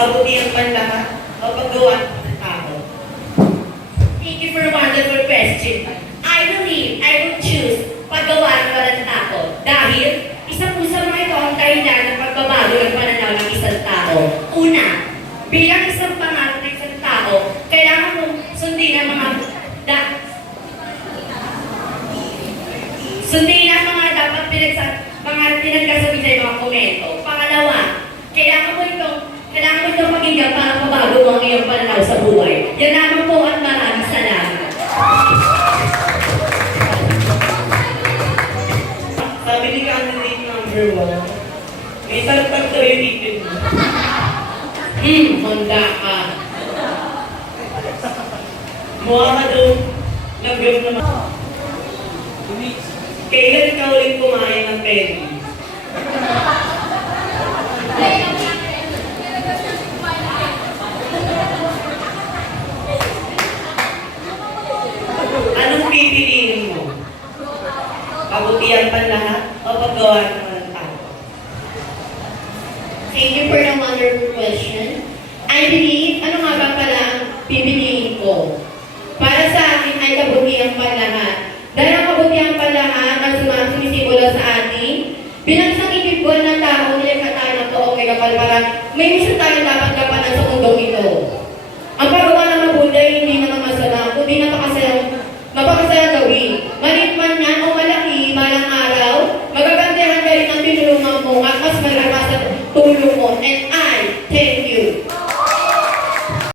kabutihan pa lahat o paggawa ng tao? Thank you for a wonderful question. I believe I will choose paggawa ng walang tao dahil isa po sa mga ito ang dahilan ng pagbabago ng pananaw ng isang tao. Una, bilang isang pangarap ng isang tao, kailangan mong sundin ang mga dapat pinagkasabi sa mga komento. Pangalawa, kailangan mo itong maging para mabago mo ang iyong pananaw sa buhay. Yan naman po at maraming salamat. Sabi ni candidate number 1, may salpag to yung ipin mo. Handa ka. Mukha ka doon, nag-group naman. Kailan ka ulit kumain ng penny? Anong pipiliin mo? Kabutihan pa lahat o paggawa ng tao? Thank you for the wonderful question. I believe, ano nga ba pala ang pipiliin ko? Para sa akin ay kabutihan pa lahat. Dahil ang kabutihan pa lahat ang sumisimula sa atin, bilang isang ibigbuan ng tao, nilikha tayo ng toong may kapalparan, may misyon tayo dapat kapanan sa mundong ito. Ang paggawa ng mabuti ay hindi naman masarap, kundi napakasayang gawin.